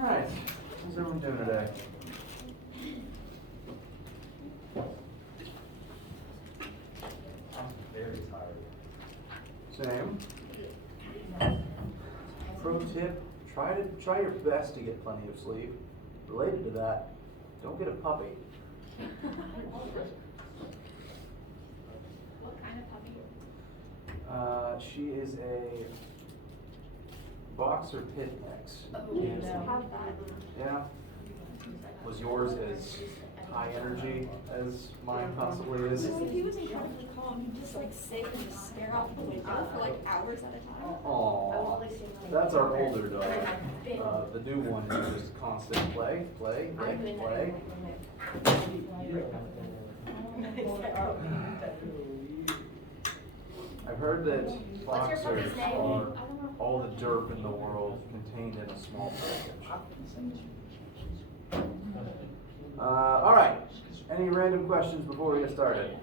All right, how's everyone doing today? I'm very tired. Same. Pro tip, try your best to get plenty of sleep. Related to that, don't get a puppy. What kind of puppy? She is a boxer pit mix. Oh, And- no. Have that. Yeah. Was yours as high energy as mine possibly is? If he was incredibly calm, he'd just like sit and just stare out the window for like hours at a time. Aww, that's our older dog. The new one is just constant play. I've heard that What's your boxers puppy's name? are all the derp in the world contained in a small package. All right. Any random questions before we get started?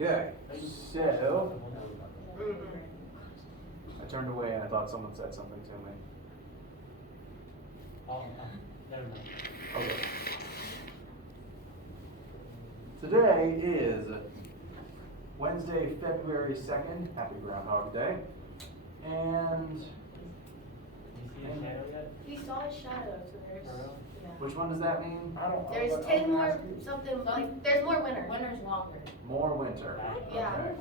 Okay, so I turned away and I thought someone said something to me. Never mind. Okay. Today is Wednesday, February 2nd. Happy Groundhog Day. And You see the shadow yet? We saw a shadow, so there's, For real? yeah. which one does that mean? There's 10 more, something, like, there's more winter. Winter's longer. More winter. Yeah. Okay.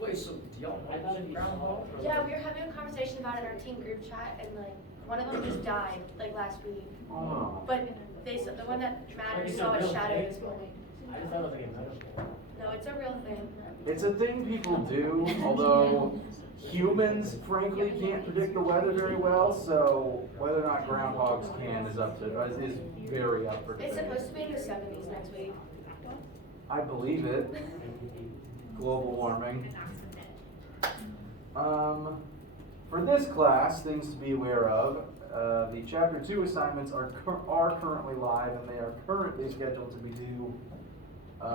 Wait, so do y'all I thought it'd be groundhog? Yeah, we were having a conversation about it in our team group chat, and like, one of them just died, like, last week. Oh. But they, the one that matters It's saw a a real shadow thing? this morning. I just thought it was like a metaphor. No, it's a real thing. It's a thing people do, although humans frankly can't predict the weather very well, so whether or not groundhogs can is very up for It's debate. supposed to be in the 70s next week. I believe it. Global warming. For this class, things to be aware of. The Chapter 2 assignments are currently live, and they are currently scheduled to be due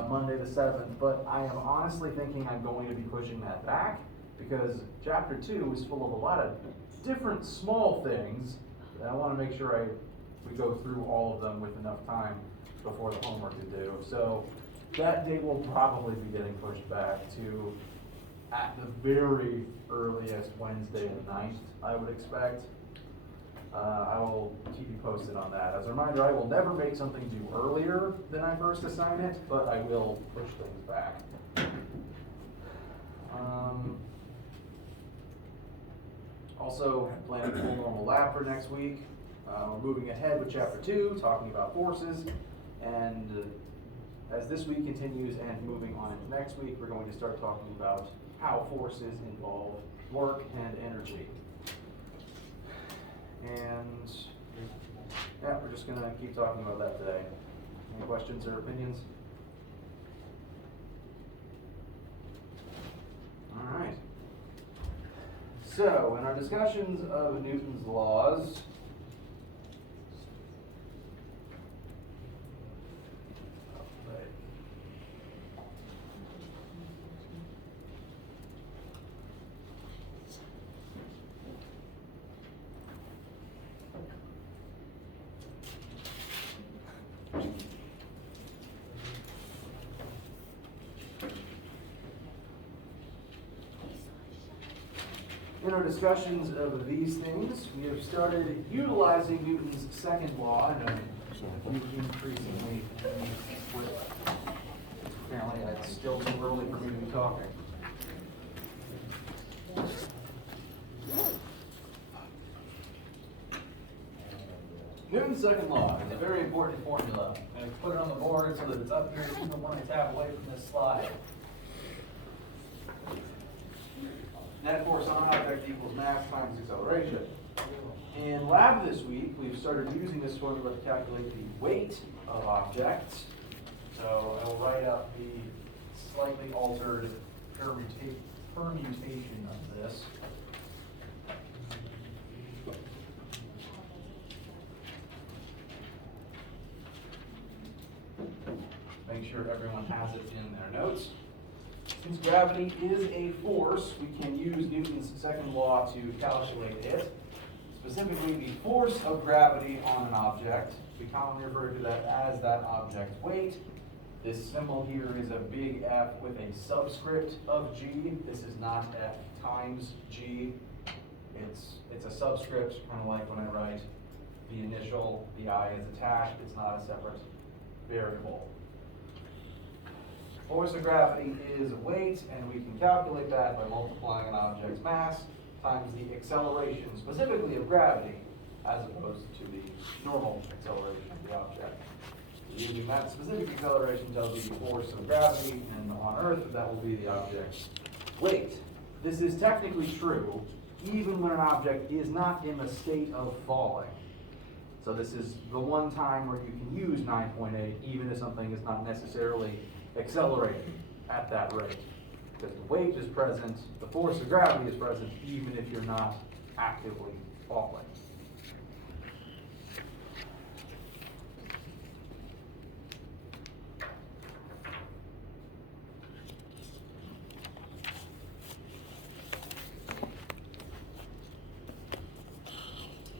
Monday the 7th, but I am honestly thinking I'm going to be pushing that back because Chapter 2 is full of a lot of different small things, and I want to make sure we go through all of them with enough time before the homework is due. So that date will probably be getting pushed back to, at the very earliest, Wednesday the 9th, I would expect. I will keep you posted on that. As a reminder, I will never make something due earlier than I first assign it, but I will push things back. Also, planning a full normal lab for next week. We're moving ahead with Chapter 2, talking about forces, and as this week continues and moving on into next week, we're going to start talking about how forces involve work and energy. And yeah, we're just gonna keep talking about that today. Any questions or opinions? All right. So, in our discussions of Newton's laws, in our discussions of these things, we have started utilizing Newton's second law, and increasingly with, apparently it's still too early for me to be talking. Newton's second law is a very important formula. I'm going to put it on the board so that it's up here even when I tap away from this slide. Net force on object equals mass times acceleration. In lab this week, we've started using this formula to calculate the weight of objects. So I will write up the slightly altered permutation of this. Make sure everyone has it in their notes. Since gravity is a force, we can use Newton's second law to calculate it. Specifically, the force of gravity on an object. We commonly refer to that as that object's weight. This symbol here is a big F with a subscript of G. This is not F times G. It's a subscript, kind of like when I write the initial, the I is attached. It's not a separate variable. Force of gravity is weight, and we can calculate that by multiplying an object's mass times the acceleration, specifically of gravity, as opposed to the normal acceleration of the object. So using that specific acceleration tells you the force of gravity, and on Earth, that will be the object's weight. This is technically true, even when an object is not in the state of falling. So this is the one time where you can use 9.8, even if something is not necessarily accelerating at that rate. Because the weight is present, the force of gravity is present, even if you're not actively falling.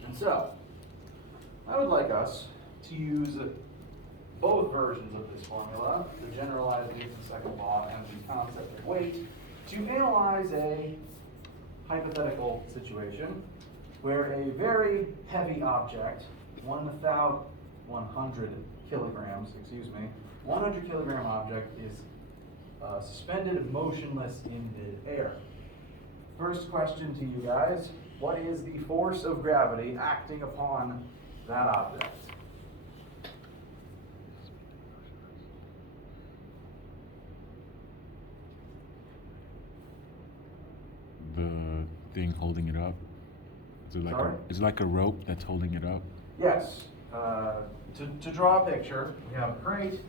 And so, I would like us to use both versions of this formula, the generalized Newton's second law and the concept of weight, to analyze a hypothetical situation where a very heavy object, 100 kilograms, 100 kilogram object is suspended motionless in mid-air. First question to you guys, what is the force of gravity acting upon that object? The thing holding it up? Is it like Sorry? is it like a rope that's holding it up? Yes. To draw a picture, we have a crate,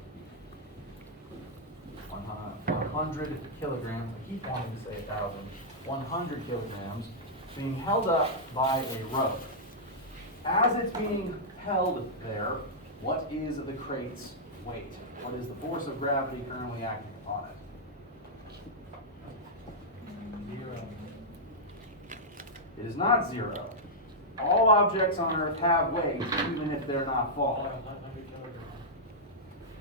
100 kilograms, I keep wanting to say 1,000, 100 kilograms, being held up by a rope. As it's being held there, what is the crate's weight? What is the force of gravity currently acting upon it? 0. It is not 0. All objects on Earth have weight, even if they're not falling. 100 kilograms.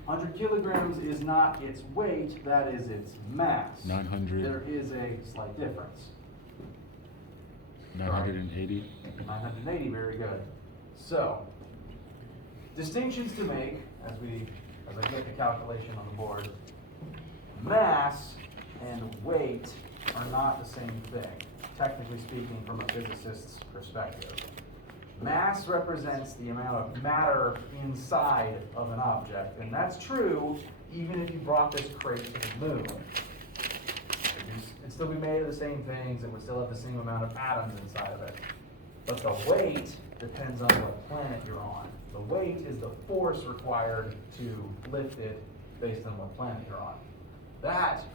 100 kilograms is not its weight, that is its mass. 900. There is a slight difference. 980. 980, very good. So, distinctions to make as I get the calculation on the board. Mass and weight are not the same thing, technically speaking, from a physicist's perspective. Mass represents the amount of matter inside of an object, and that's true even if you brought this crate to the moon. It'd still be made of the same things, it would still have the same amount of atoms inside of it. But the weight depends on what planet you're on. The weight is the force required to lift it based on what planet you're on.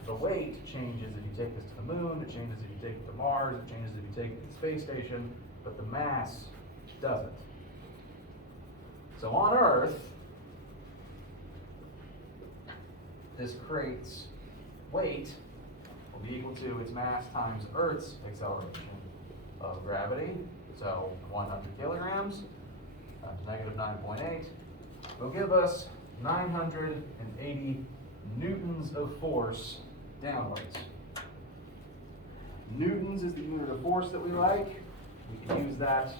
The weight changes if you take this to the moon, it changes if you take it to Mars, it changes if you take it to the space station, but the mass doesn't. So on Earth, this crate's weight will be equal to its mass times Earth's acceleration of gravity. So 100 kilograms times negative 9.8 will give us 980 newtons of force downwards. Newtons is the unit of force that we like. We can use that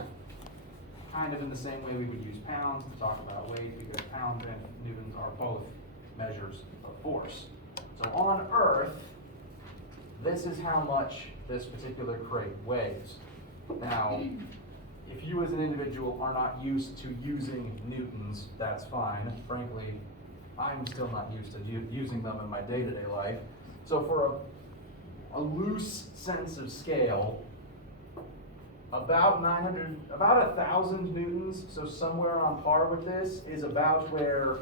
kind of in the same way we would use pounds to talk about weight, because pounds and newtons are both measures of force. So on Earth, this is how much this particular crate weighs. Now, if you as an individual are not used to using newtons, that's fine. Frankly, I'm still not used to using them in my day-to-day life. So for a loose sense of scale, about 1,000 newtons, so somewhere on par with this, is about where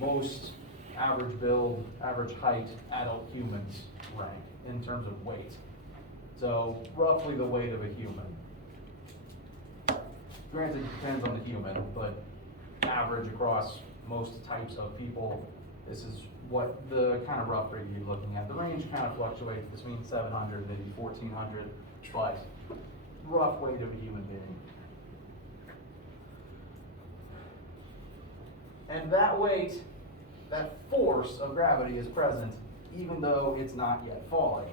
most average build, average height adult humans rank in terms of weight. So roughly the weight of a human. Granted, it depends on the human, but average across most types of people This is what the kind of rough figure you're looking at. The range kind of fluctuates between 700 maybe 1400, but rough weight of a human being. And that weight, that force of gravity is present even though it's not yet falling.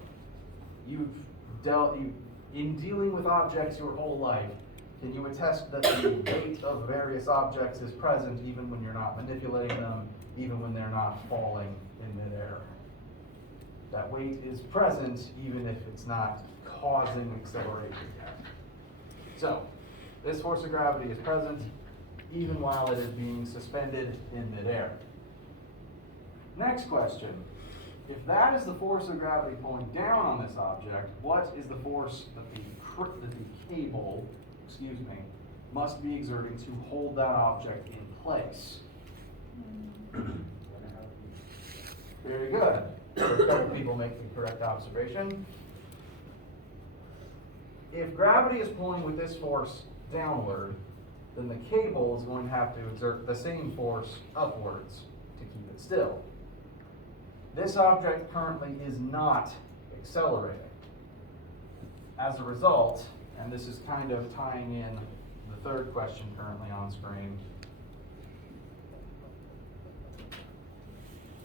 In dealing with objects your whole life, can you attest that the weight of various objects is present even when you're not manipulating them, even when they're not falling in midair? That weight is present even if it's not causing acceleration yet. So, this force of gravity is present even while it is being suspended in midair. Next question. If that is the force of gravity pulling down on this object, what is the force that the cable, must be exerting to hold that object in place? Very good. A couple people make the correct observation. If gravity is pulling with this force downward, then the cable is going to have to exert the same force upwards to keep it still. This object currently is not accelerating. As a result, and this is kind of tying in the third question currently on screen,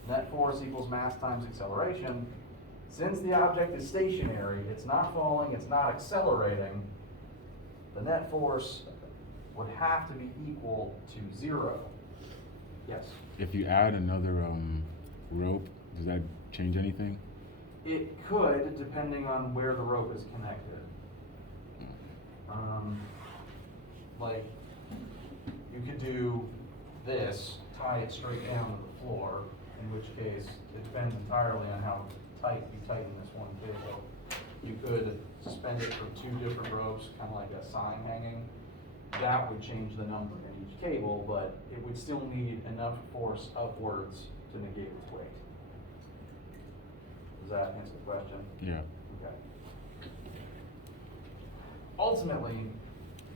net force equals mass times acceleration. Since the object is stationary, it's not falling, it's not accelerating, the net force would have to be equal to 0. Yes? If you add another rope, does that change anything? It could, depending on where the rope is connected. Like, you could do this, tie it straight down to the floor, in which case it depends entirely on how tight you tighten this one cable. You could suspend it from 2 different ropes, kind of like a sign hanging. That would change the number in each cable, but it would still need enough force upwards to negate its weight. Does that answer the question? Yeah. Okay. Ultimately,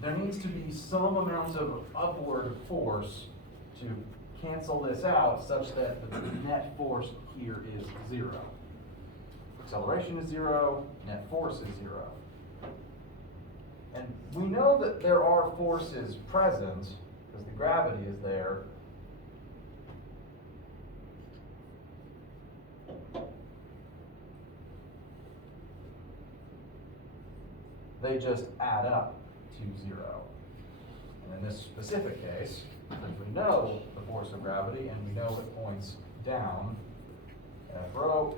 there needs to be some amount of upward force to cancel this out such that the net force here is 0. Acceleration is 0, net force is 0. And we know that there are forces present because the gravity is there. They just add up to 0. And in this specific case, since we know the force of gravity and we know it points down, F rho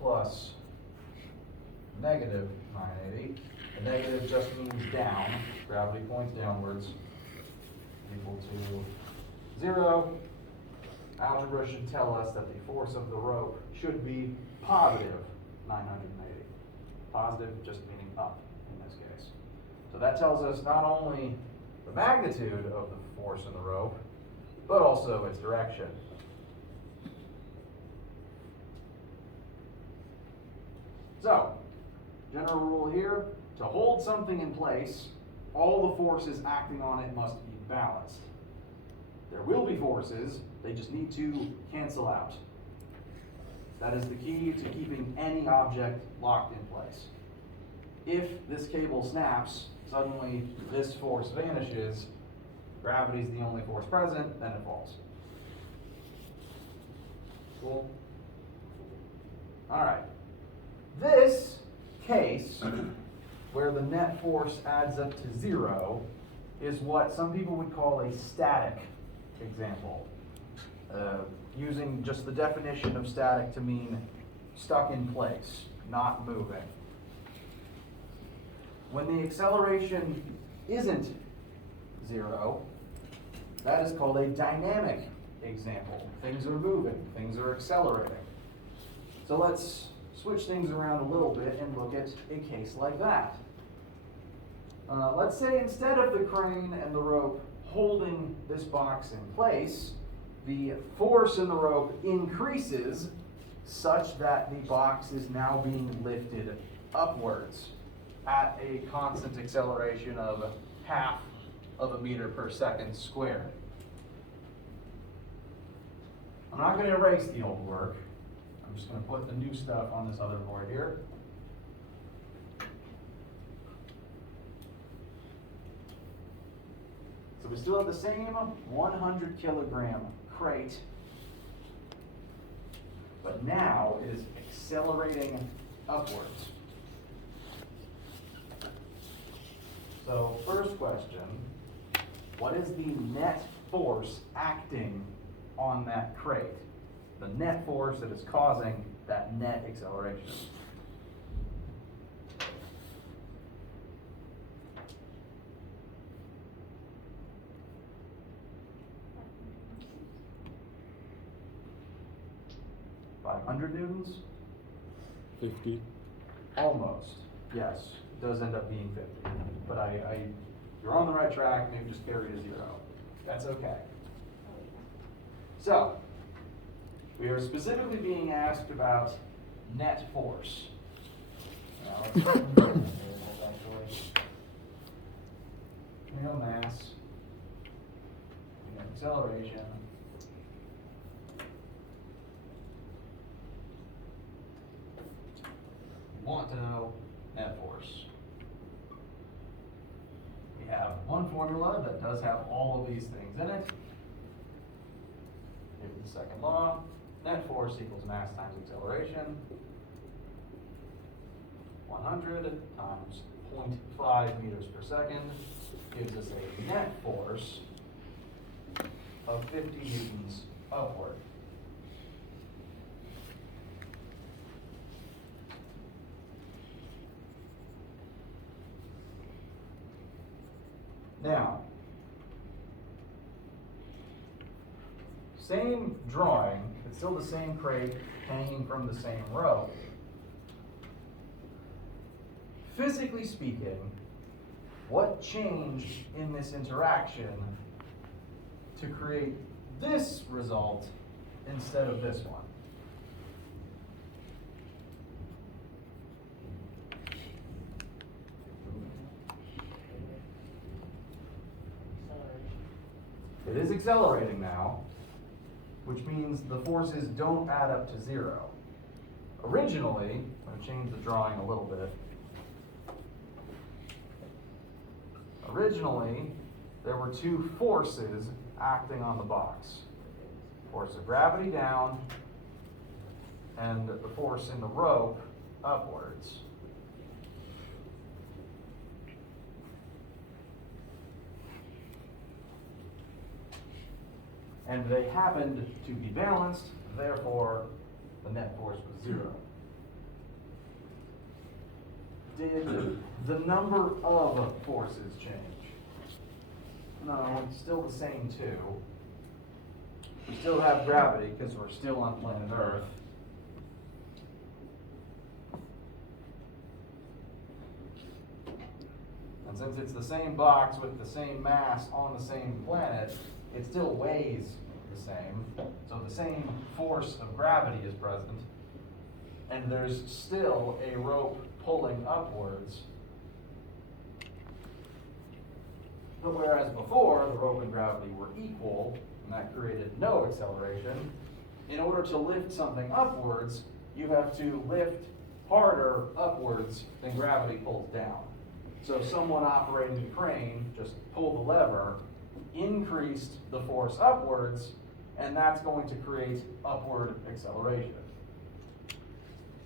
plus negative 980. The negative just means down. Gravity points downwards, equal to 0. Algebra should tell us that the force of the rope should be positive 980. Positive just meaning up in this case. So that tells us not only the magnitude of the force in the rope, but also its direction. So, general rule here, to hold something in place, all the forces acting on it must be balanced. There will be forces, they just need to cancel out. That is the key to keeping any object locked in place. If this cable snaps, suddenly this force vanishes, gravity is the only force present, then it falls. Cool? All right. This case, where the net force adds up to 0, is what some people would call a static example. Using just the definition of static to mean stuck in place, not moving. When the acceleration isn't 0, that is called a dynamic example. Things are moving, things are accelerating. So let's switch things around a little bit and look at a case like that. Let's say instead of the crane and the rope holding this box in place, the force in the rope increases such that the box is now being lifted upwards at a constant acceleration of 1/2 of a meter per second squared. not gonna erase the old work. I'm just gonna put the new stuff on this other board here. So we still have the same 100 kilogram crate, but now it is accelerating upwards. So first question, what is the net force acting on that crate? The net force that is causing that net acceleration. $500 newtons? 50. Almost, yes, it does end up being 50, but you're on the right track, maybe just carry a 0. That's okay. So, we are specifically being asked about net force. Now let's we know mass, we know acceleration. We want to know net force. We have one formula that does have all of these things in it. Here's the second law. Net force equals mass times acceleration. 100 times 0.5 meters per second gives us a net force of 50 newtons upward. Now, same drawing, it's still the same crate hanging from the same row. Physically speaking, what changed in this interaction to create this result instead of this one? It is accelerating now, which means the forces don't add up to 0. Originally, I'm going to change the drawing a little bit. Originally, there were two forces acting on the box. Force of gravity down, and the force in the rope upwards. And they happened to be balanced, therefore the net force was 0. Did the number of forces change? No, it's still the same 2. We still have gravity because we're still on planet Earth. And since it's the same box with the same mass on the same planet, it still weighs the same. So the same force of gravity is present. And there's still a rope pulling upwards. But whereas before, the rope and gravity were equal, and that created no acceleration, in order to lift something upwards, you have to lift harder upwards than gravity pulls down. So someone operating the crane just pulled the lever, increased the force upwards, and that's going to create upward acceleration.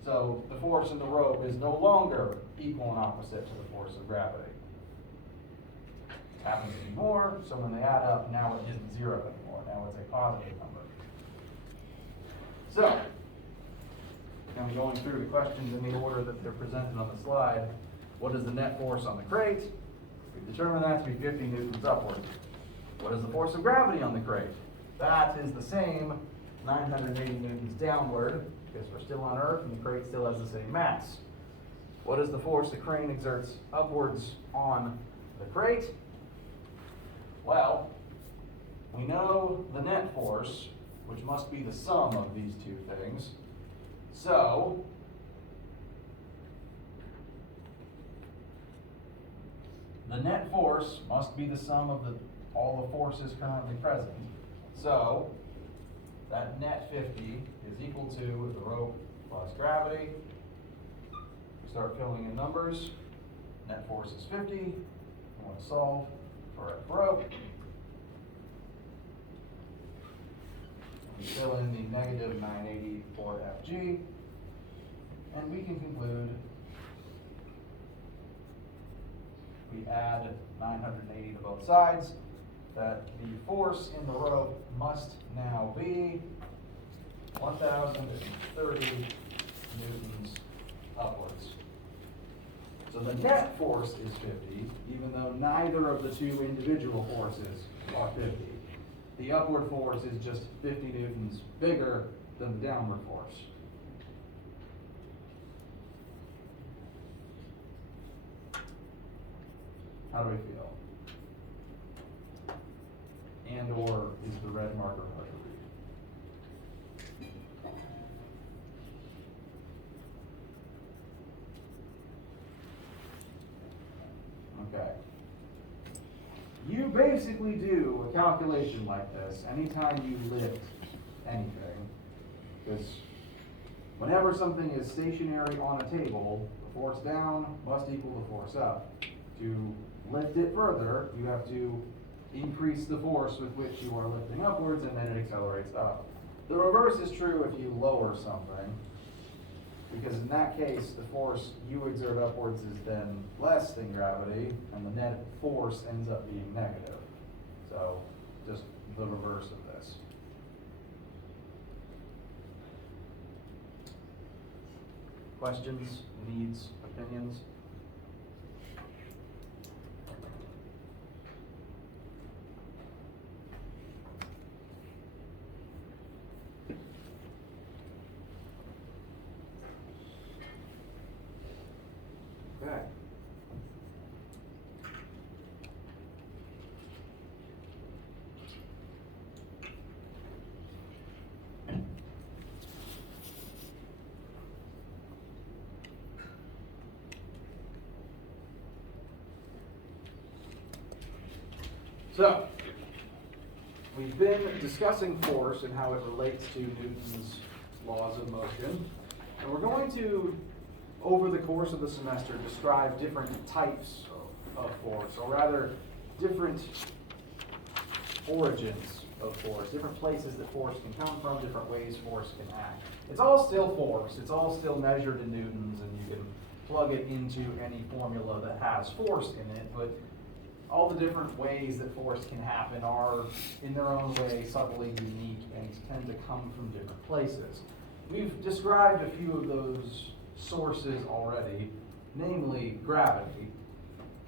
So the force in the rope is no longer equal and opposite to the force of gravity. It happens to be more, so when they add up, now it isn't 0 anymore. Now it's a positive number. So, I'm going through the questions in the order that they're presented on the slide. What is the net force on the crate? We determined that to be 50 newtons upward. What is the force of gravity on the crate? That is the same 980 newtons downward, because we're still on Earth and the crate still has the same mass. What is the force the crane exerts upwards on the crate? Well, we know the net force, which must be the sum of these two things. So, the net force must be the sum of all the forces currently present. So, that net 50 is equal to the rope plus gravity. We start filling in numbers. Net force is 50. We want to solve for F rope. We fill in the negative 980 for FG. And we can conclude we add 980 to both sides, that the force in the rope must now be 1,030 newtons upwards. So the net force is 50, even though neither of the two individual forces are 50. The upward force is just 50 newtons bigger than the downward force. How do we feel? And or is the red marker hard to read? Okay. You basically do a calculation like this anytime you lift anything, because whenever something is stationary on a table, the force down must equal the force up. To lift it further, you have to increase the force with which you are lifting upwards, and then it accelerates up. The reverse is true if you lower something, because in that case, the force you exert upwards is then less than gravity, and the net force ends up being negative. So, just the reverse of this. Questions, needs, opinions? Okay. So, we've been discussing force and how it relates to Newton's laws of motion, and we're going to, over the course of the semester, describe different types of force, or rather, different origins of force, different places that force can come from, different ways force can act. It's all still force, it's all still measured in newtons, and you can plug it into any formula that has force in it, but all the different ways that force can happen are, in their own way, subtly unique and tend to come from different places. We've described a few of those sources already, namely gravity.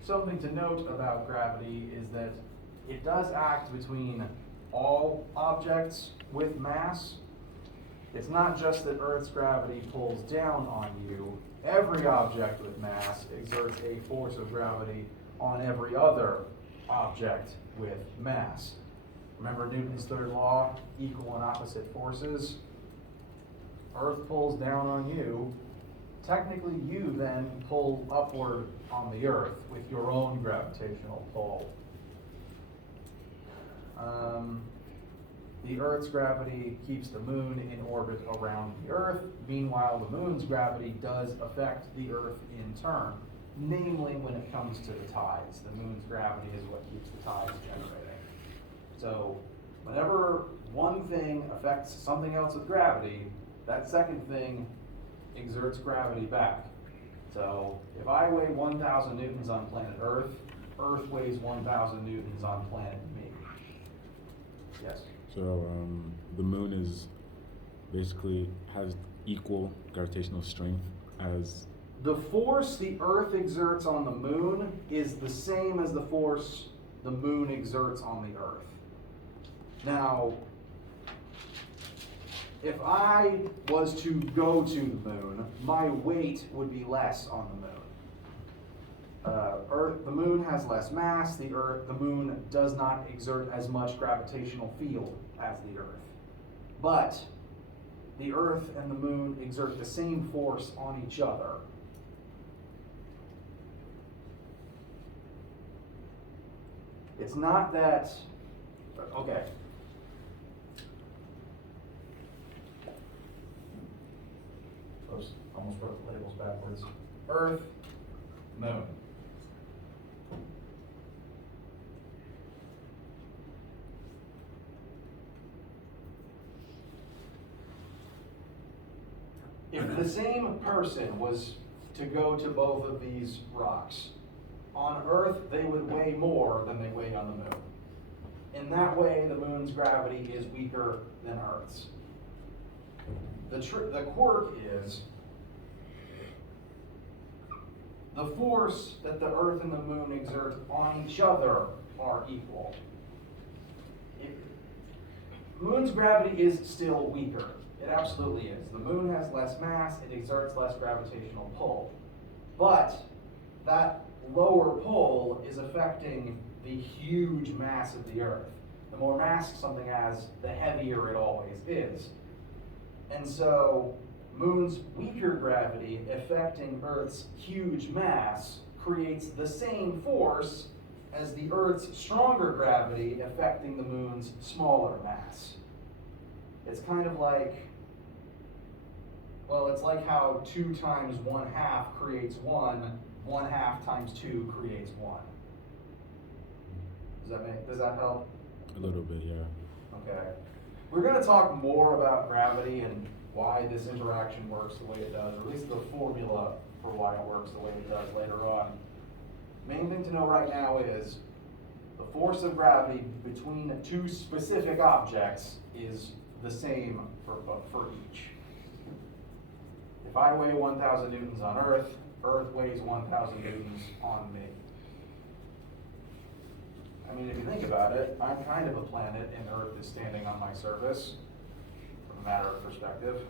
Something to note about gravity is that it does act between all objects with mass. It's not just that Earth's gravity pulls down on you. Every object with mass exerts a force of gravity on every other object with mass. Remember Newton's third law, equal and opposite forces? Earth pulls down on you. Technically, you then pull upward on the Earth with your own gravitational pull. The Earth's gravity keeps the moon in orbit around the Earth. Meanwhile, the moon's gravity does affect the Earth in turn, namely when it comes to the tides. The moon's gravity is what keeps the tides generating. So, whenever one thing affects something else with gravity, that second thing exerts gravity back. So, if I weigh 1,000 newtons on planet Earth, Earth weighs 1,000 newtons on planet me. Yes? So the moon is basically has equal gravitational strength as. The force the Earth exerts on the moon is the same as the force the moon exerts on the Earth. Now, if I was to go to the moon, my weight would be less on the moon. The moon has less mass. The moon does not exert as much gravitational field as the Earth. But the Earth and the moon exert the same force on each other. It's not that, okay. Oops, almost wrote the labels backwards. Earth, Moon. If the same person was to go to both of these rocks, on Earth they would weigh more than they weigh on the Moon. In that way, the Moon's gravity is weaker than Earth's. The quirk is the force that the Earth and the Moon exert on each other are equal. Moon's gravity is still weaker. It absolutely is. The Moon has less mass, it exerts less gravitational pull. But that lower pull is affecting the huge mass of the Earth. The more mass something has, the heavier it always is. And so, Moon's weaker gravity affecting Earth's huge mass creates the same force as the Earth's stronger gravity affecting the Moon's smaller mass. It's kind of like, well, it's like how 2 times 1/2 creates 1, 1/2 times 2 creates 1. Does that help? A little bit, yeah. Okay. We're going to talk more about gravity and why this interaction works the way it does, or at least the formula for why it works the way it does later on. Main thing to know right now is the force of gravity between 2 specific objects is the same for each. If I weigh 1,000 newtons on Earth, Earth weighs 1,000 newtons on me. I mean, if you think about it, I'm kind of a planet and Earth is standing on my surface, from a matter of perspective.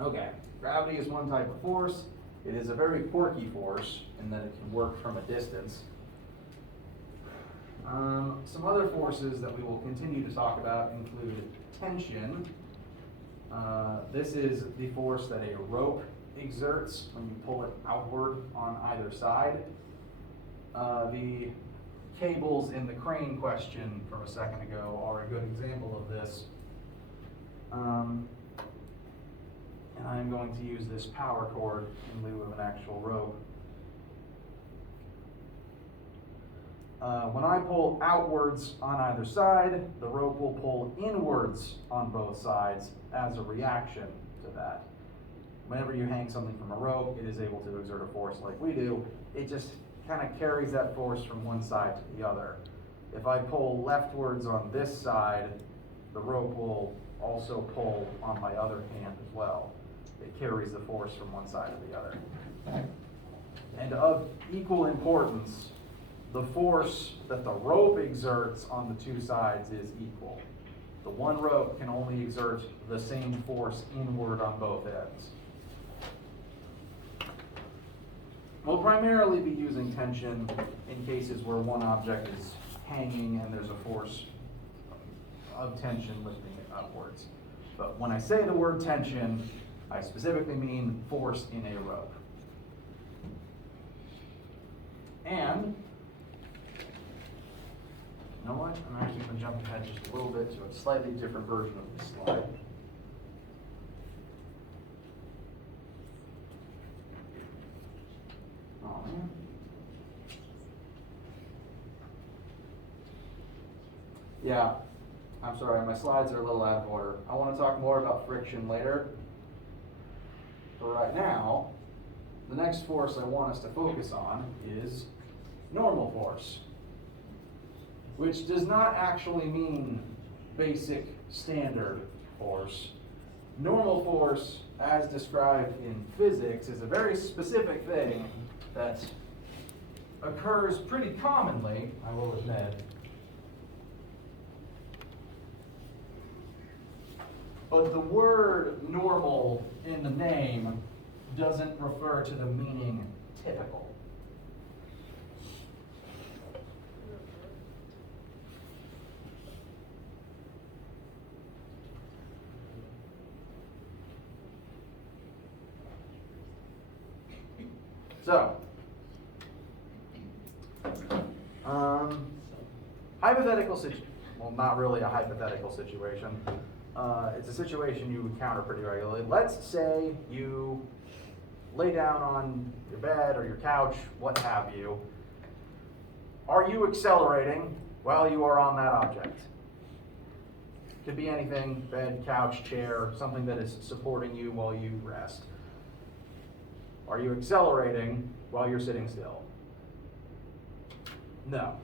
Okay, gravity is one type of force. It is a very quirky force in that it can work from a distance. Some other forces that we will continue to talk about include tension. This is the force that a rope exerts when you pull it outward on either side. The cables in the crane question from a second ago are a good example of this. And I'm going to use this power cord in lieu of an actual rope. When I pull outwards on either side, the rope will pull inwards on both sides as a reaction to that. Whenever you hang something from a rope, it is able to exert a force like we do. It just kind of carries that force from one side to the other. If I pull leftwards on this side, the rope will also pull on my other hand as well. It carries the force from one side to the other. And of equal importance, the force that the rope exerts on the 2 sides is equal. The one rope can only exert the same force inward on both ends. We'll primarily be using tension in cases where one object is hanging and there's a force of tension lifting it upwards. But when I say the word tension, I specifically mean force in a rope. And, you know what? I'm actually going to jump ahead just a little bit to a slightly different version of this slide. Oh, man. Yeah, I'm sorry, my slides are a little out of order. I want to talk more about friction later. But right now, the next force I want us to focus on is normal force, which does not actually mean basic standard force. Normal force, as described in physics, is a very specific thing that occurs pretty commonly, I will admit. But the word normal in the name doesn't refer to the meaning typical. So, hypothetical situation, well, not really a hypothetical situation. it's a situation you encounter pretty regularly. Let's say you lay down on your bed or your couch, what have you. Are you accelerating while you are on that object? Could be anything, bed, couch, chair, something that is supporting you while you rest. Are you accelerating while you're sitting still? No.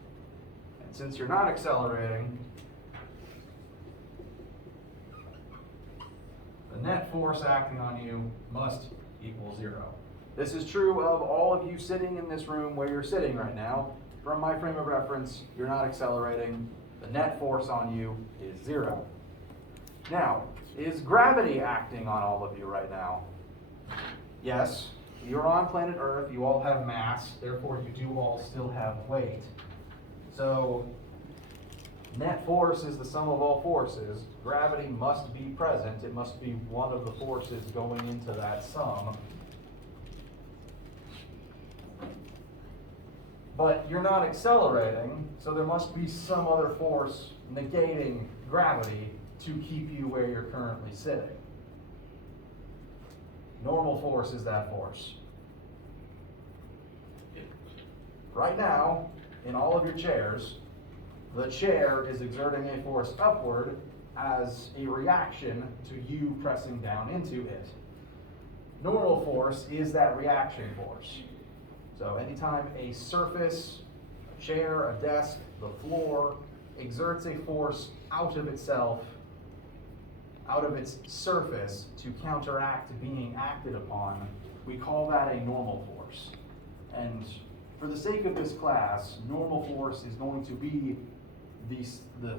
And since you're not accelerating, the net force acting on you must equal 0. This is true of all of you sitting in this room where you're sitting right now. From my frame of reference, you're not accelerating. The net force on you is 0. Now, is gravity acting on all of you right now? Yes. You're on planet Earth, you all have mass, therefore you do all still have weight. So, net force is the sum of all forces. Gravity must be present. It must be one of the forces going into that sum. But you're not accelerating, so there must be some other force negating gravity to keep you where you're currently sitting. Normal force is that force. Right now, in all of your chairs, the chair is exerting a force upward as a reaction to you pressing down into it. Normal force is that reaction force. So anytime a surface, a chair, a desk, the floor, exerts a force out of itself, out of its surface to counteract being acted upon, we call that a normal force. And for the sake of this class, normal force is going to be the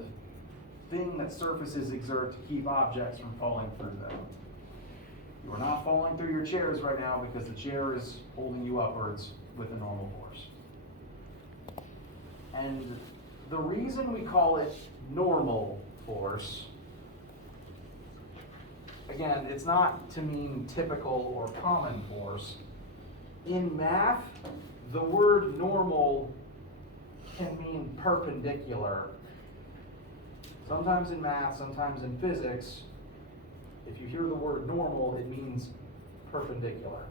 thing that surfaces exert to keep objects from falling through them. You are not falling through your chairs right now because the chair is holding you upwards with a normal force. And the reason we call it normal force, again, it's not to mean typical or common force. In math, the word normal can mean perpendicular. Sometimes in math, sometimes in physics, if you hear the word normal, it means perpendicular.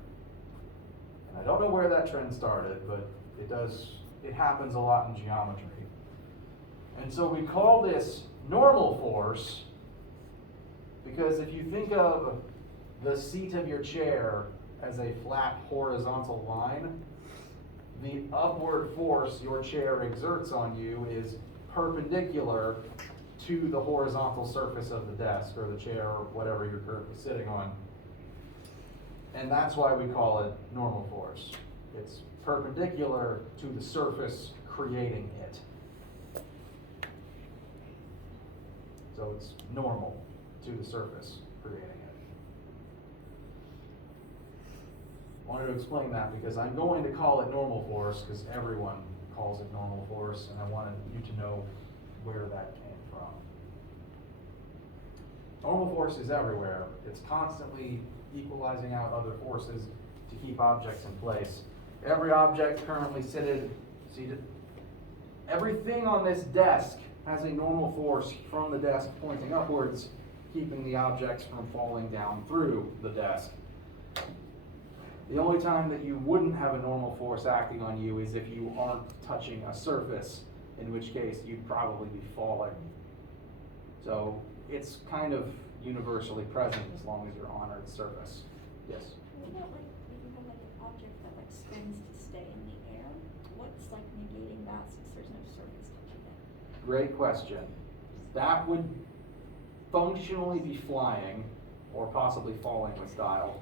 And I don't know where that trend started, but it happens a lot in geometry. And so we call this normal force because if you think of the seat of your chair as a flat horizontal line, the upward force your chair exerts on you is perpendicular to the horizontal surface of the desk or the chair or whatever you're currently sitting on. And that's why we call it normal force. It's perpendicular to the surface creating it. So it's normal to the surface creating it. I wanted to explain that because I'm going to call it normal force because everyone calls it normal force, and I wanted you to know where that came from. Normal force is everywhere. It's constantly equalizing out other forces to keep objects in place. Every object currently seated, everything on this desk has a normal force from the desk pointing upwards, keeping the objects from falling down through the desk. The only time that you wouldn't have a normal force acting on you is if you aren't touching a surface, in which case you'd probably be falling. So it's kind of universally present as long as you're on Earth's surface. Yes? What about like if you have like an object that like spins to stay in the air? What's like negating that since there's no surface touching it? Great question. That would functionally be flying, or possibly falling with style.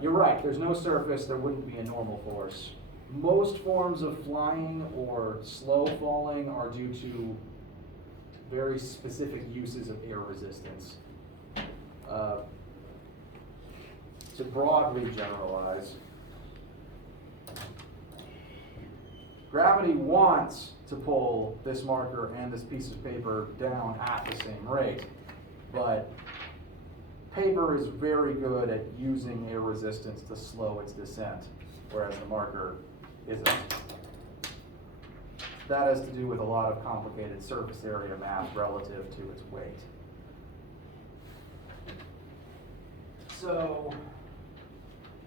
You're right, there's no surface, there wouldn't be a normal force. Most forms of flying or slow falling are due to very specific uses of air resistance. To broadly generalize, gravity wants to pull this marker and this piece of paper down at the same rate, but paper is very good at using air resistance to slow its descent, whereas the marker isn't. That has to do with a lot of complicated surface area math relative to its weight. So,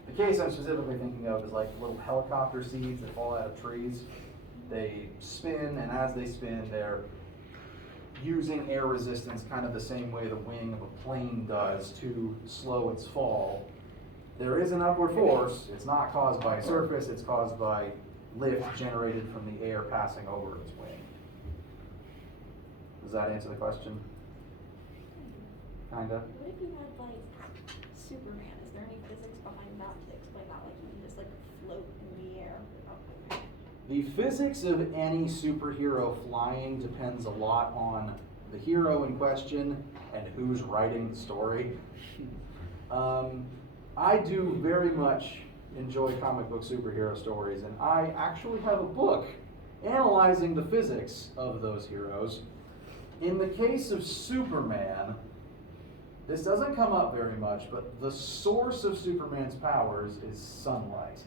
the case I'm specifically thinking of is like little helicopter seeds that fall out of trees. They spin, and as they spin, they're using air resistance kind of the same way the wing of a plane does to slow its fall. There is an upward force. It's not caused by a surface, it's caused by lift generated from the air passing over its wing. Does that answer the question? Kinda? What if you had like Superman? Is there any physics behind that to explain that? Like you can just like float in the air without The physics of any superhero flying depends a lot on the hero in question and who's writing the story. I do very much enjoy comic book superhero stories, and I actually have a book analyzing the physics of those heroes. In the case of Superman, this doesn't come up very much, but the source of Superman's powers is sunlight.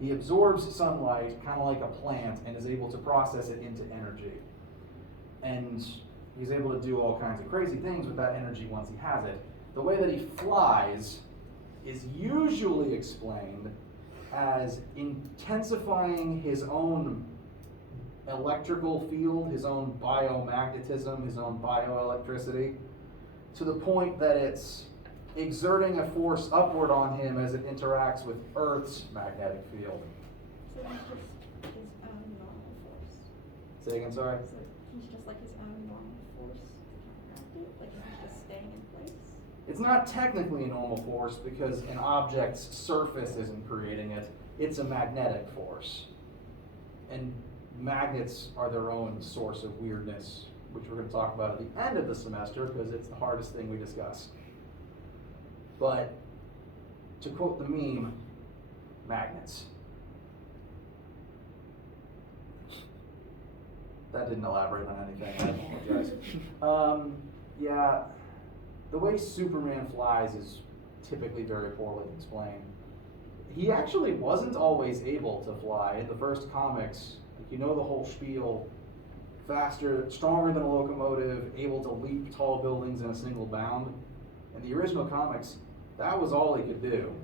He absorbs sunlight kind of like a plant and is able to process it into energy. And he's able to do all kinds of crazy things with that energy once he has it. The way that he flies is usually explained as intensifying his own electrical field, his own biomagnetism, his own bioelectricity, to the point that it's exerting a force upward on him as it interacts with Earth's magnetic field. So he's just his own normal force. Say again, sorry? So he's just like his own normal force to counteract it? Like he's just staying in place? It's not technically a normal force because an object's surface isn't creating it. It's a magnetic force. And magnets are their own source of weirdness, which we're going to talk about at the end of the semester because it's the hardest thing we discuss. But to quote the meme, magnets. That didn't elaborate on anything, I apologize. Yeah, the way Superman flies is typically very poorly explained. He actually wasn't always able to fly. In the first comics, you know the whole spiel, faster, stronger than a locomotive, able to leap tall buildings in a single bound. In the original comics, that was all he could do.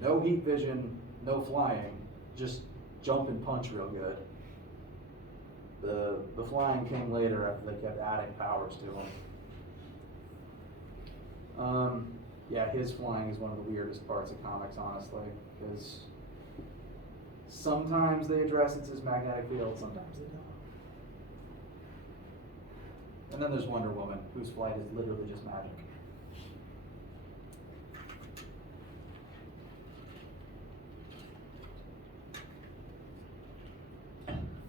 No heat vision, no flying, just jump and punch real good. The flying came later after they kept adding powers to him. Yeah, his flying is one of the weirdest parts of comics, honestly, because sometimes they address it's his magnetic field, sometimes they don't. And then there's Wonder Woman, whose flight is literally just magic.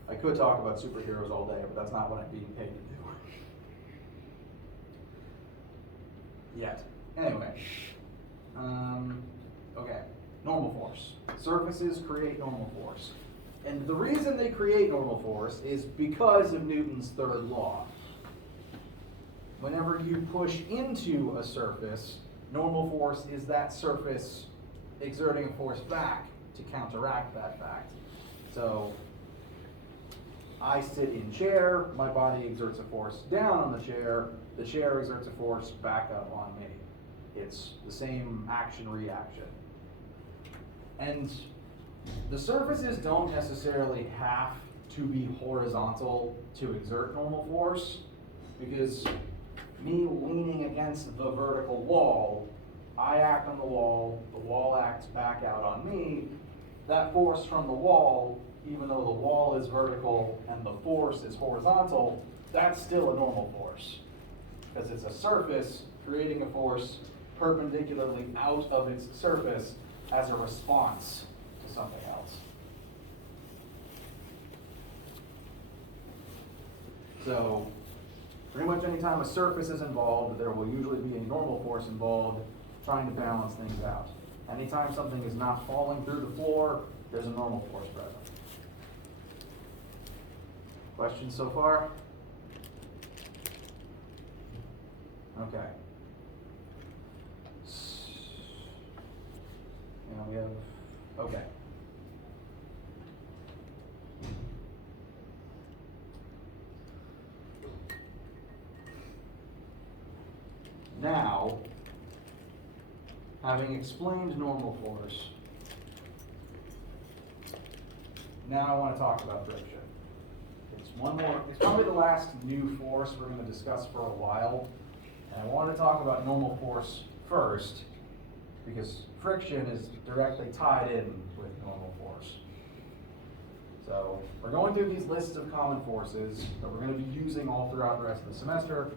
I could talk about superheroes all day, but that's not what I'm being paid to do. Yet. Anyway. Okay. Normal force. Surfaces create normal force. And the reason they create normal force is because of Newton's third law. Whenever you push into a surface, normal force is that surface exerting a force back to counteract that fact. So, I sit in chair, my body exerts a force down on the chair exerts a force back up on me. It's the same action-reaction. And the surfaces don't necessarily have to be horizontal to exert normal force, because me leaning against the vertical wall, I act on the wall acts back out on me. That force from the wall, even though the wall is vertical and the force is horizontal, that's still a normal force. Because it's a surface creating a force perpendicularly out of its surface as a response to something else. So, pretty much anytime a surface is involved, there will usually be a normal force involved trying to balance things out. Anytime something is not falling through the floor, there's a normal force present. Questions so far? Okay. Now we have, okay. Now, Having explained normal force, now I want to talk about friction. It's probably the last new force we're going to discuss for a while. And I want to talk about normal force first, because friction is directly tied in with normal force. So we're going through these lists of common forces that we're going to be using all throughout the rest of the semester.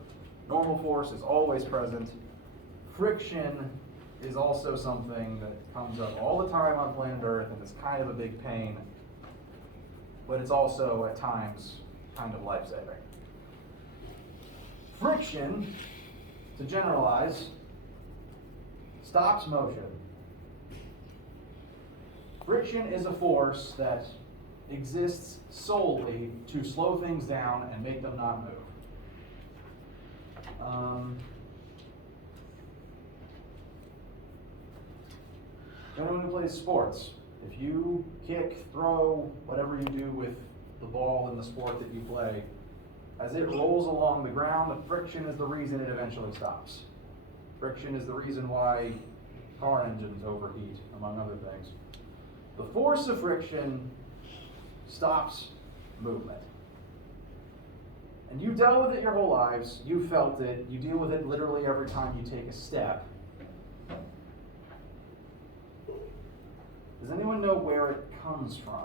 Normal force is always present. Friction is also something that comes up all the time on planet Earth, and it's kind of a big pain, but it's also at times kind of life-saving. Friction, to generalize, stops motion. Friction is a force that exists solely to slow things down and make them not move. Anyone who plays sports, if you kick, throw, whatever you do with the ball in the sport that you play, as it rolls along the ground, the friction is the reason it eventually stops. Friction is the reason why car engines overheat, among other things. The force of friction stops movement. And you've dealt with it your whole lives, you've felt it, you deal with it literally every time you take a step. Does anyone know where it comes from?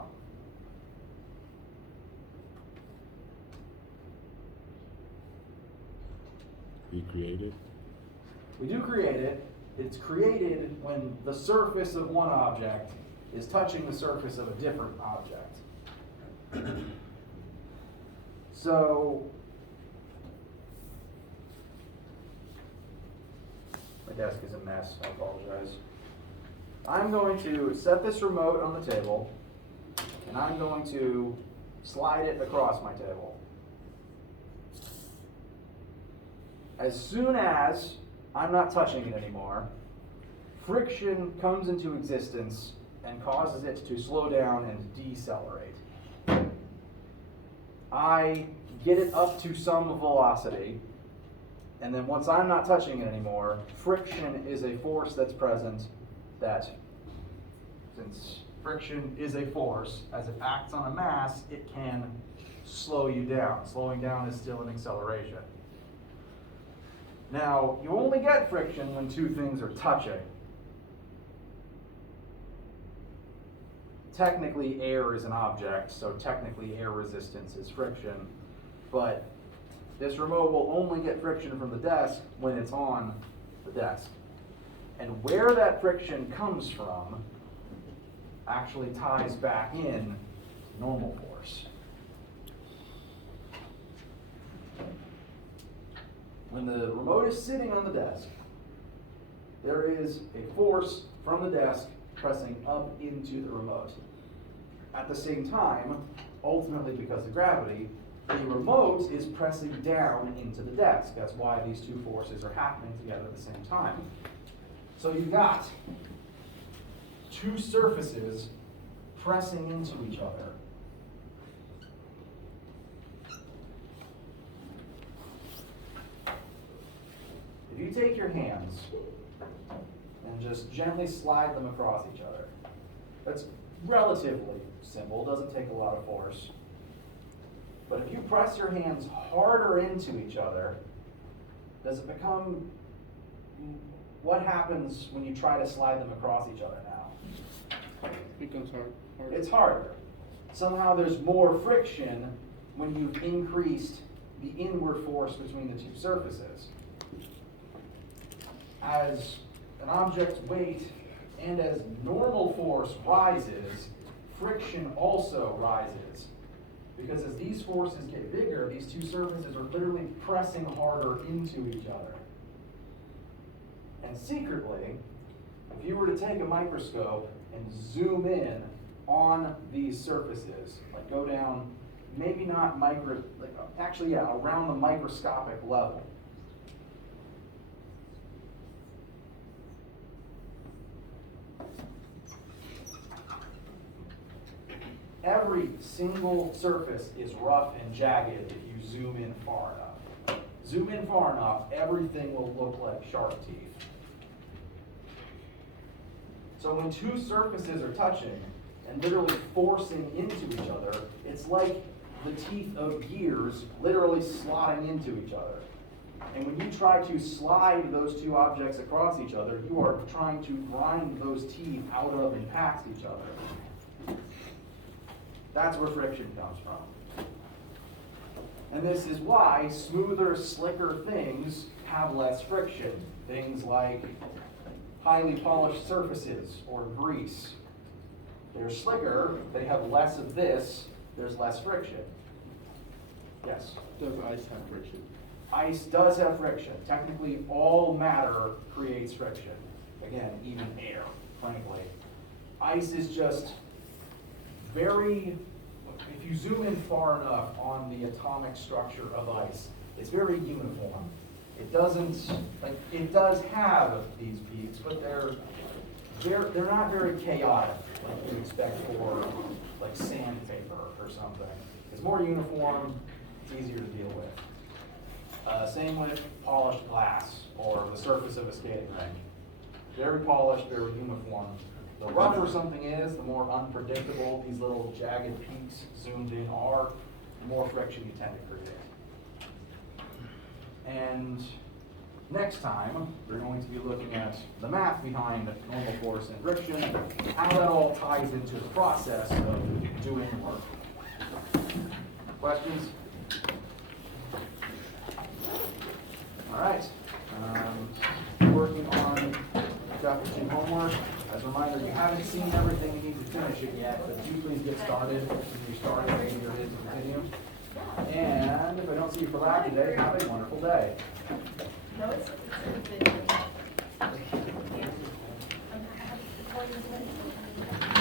We created. We do create it. It's created when the surface of one object is touching the surface of a different object. So, my desk is a mess, I apologize. I'm going to set this remote on the table, and I'm going to slide it across my table. As soon as I'm not touching it anymore, friction comes into existence and causes it to slow down and decelerate. I get it up to some velocity, and then once I'm not touching it anymore, friction is a force that's present that, since friction is a force, as it acts on a mass, it can slow you down. Slowing down is still an acceleration. Now, you only get friction when two things are touching. Technically, air is an object, so technically air resistance is friction, but this remote will only get friction from the desk when it's on the desk. And where that friction comes from actually ties back in to normal force. When the remote is sitting on the desk, there is a force from the desk pressing up into the remote. At the same time, ultimately because of gravity, the remote is pressing down into the desk. That's why these two forces are happening together at the same time. So you've got two surfaces pressing into each other. If you take your hands and just gently slide them across each other, that's relatively simple, doesn't take a lot of force. But if you press your hands harder into each other, does it become, what happens when you try to slide them across each other now? It becomes harder. It's harder. Somehow there's more friction when you've increased the inward force between the two surfaces. As an object's weight and as normal force rises, friction also rises. Because as these forces get bigger, these two surfaces are literally pressing harder into each other. And secretly, if you were to take a microscope and zoom in on these surfaces, like go down, maybe not around the microscopic level, every single surface is rough and jagged if you zoom in far enough. Zoom in far enough, everything will look like shark teeth. So when two surfaces are touching and literally forcing into each other, it's like the teeth of gears literally slotting into each other. And when you try to slide those two objects across each other, you are trying to grind those teeth out of and past each other. That's where friction comes from. And this is why smoother, slicker things have less friction. Things like highly polished surfaces or grease. They're slicker, they have less of this, there's less friction. Yes? Does ice have friction? Ice does have friction. Technically, all matter creates friction. Again, even air, frankly. Ice is just very, if you zoom in far enough on the atomic structure of ice, it's very uniform. It doesn't, like, it does have these peaks, but they're not very chaotic, like you expect for, like, sandpaper or something. It's more uniform, it's easier to deal with. Same with polished glass or the surface of a skating rink. Very polished, very uniform. The rougher something is, the more unpredictable these little jagged peaks zoomed in are, the more friction you tend to create. And next time, we're going to be looking at the math behind normal force and friction, how that all ties into the process of doing the work. Questions? All right. Working on chapter 2 homework. As a reminder, you haven't seen everything, you need to finish it yet, but do please get started. When you start, maybe you're ready to continue. And if I don't see you for lab today, have a wonderful day. No, it's a video. Yeah.